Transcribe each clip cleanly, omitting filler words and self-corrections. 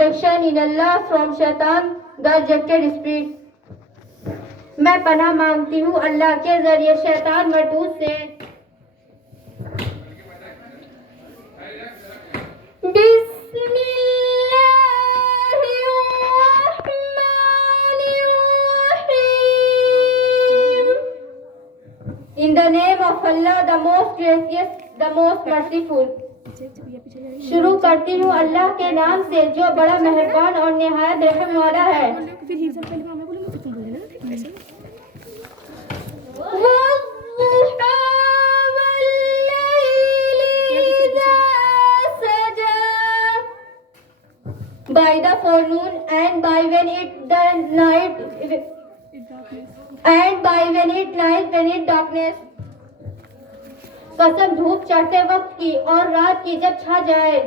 protection in Allah from shaitan, the rejected spirit. मैं पनाह मांगती हूँ अल्लाह के जरिए शैतान मरदूद से। In the name of Allah, the most gracious, the most merciful. शुरू करती हूँ अल्लाह के नाम से जो बड़ा मेहरबान और निहायत रहम वाला है। By the forenoon and by when it night when it darkness, कसम धूप चढ़ते वक्त की और रात की जब छा जाए।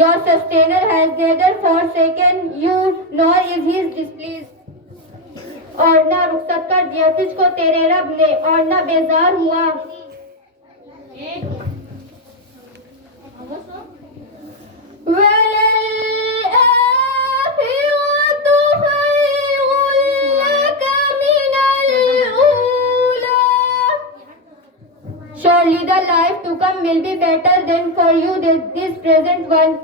Your sustainer has neither forsaken you nor is he displeased. और ना रुखसत कर दिया तुझको तेरे रब ने और ना बेजार हुआ। Surely the life to come will be better than for you this present one.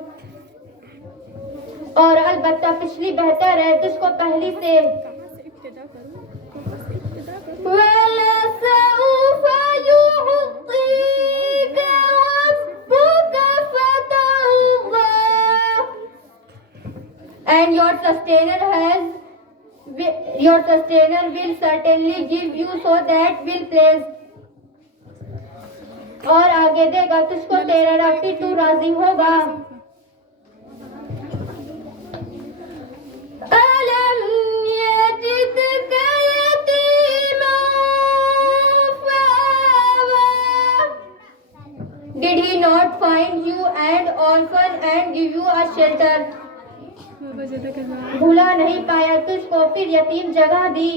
और अलबत्ता पिछली बेहतर है तुझको पहली से। And your sustainer will certainly give you so that will please. और आगे देगा तुझको तेरा रब भी तू राजी होगा। Did he not find you an orphan and give you a shelter? भूला नहीं पाया तुझको फिर यतीम जगह दी।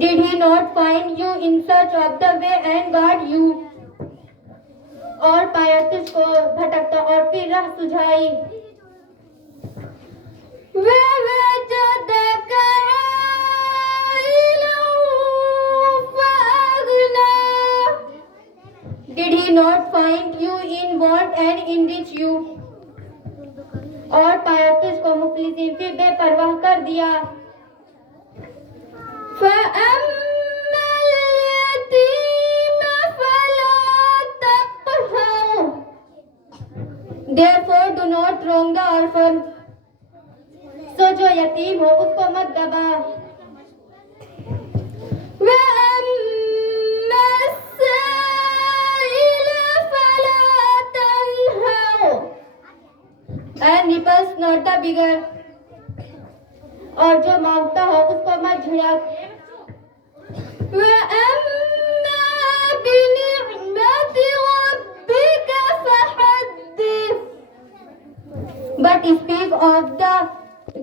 Did he not find you in search of the way and guard you? और पाया तुझको भटकता और फिर राह सुझाई। Did he not find you in want and enrich you? और पाया तुझको मुफलिसीन फिर बेपरवाह कर दिया। Therefore do not wrong the orphan. So जो यतीम हो उसको मत दबा। And repulse not the beggar. और जो मांगता हो उसको मत झिड़क। But speak of the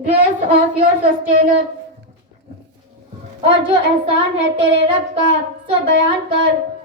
grace of your sustainer. और जो एहसान है तेरे रब का सो बयान कर।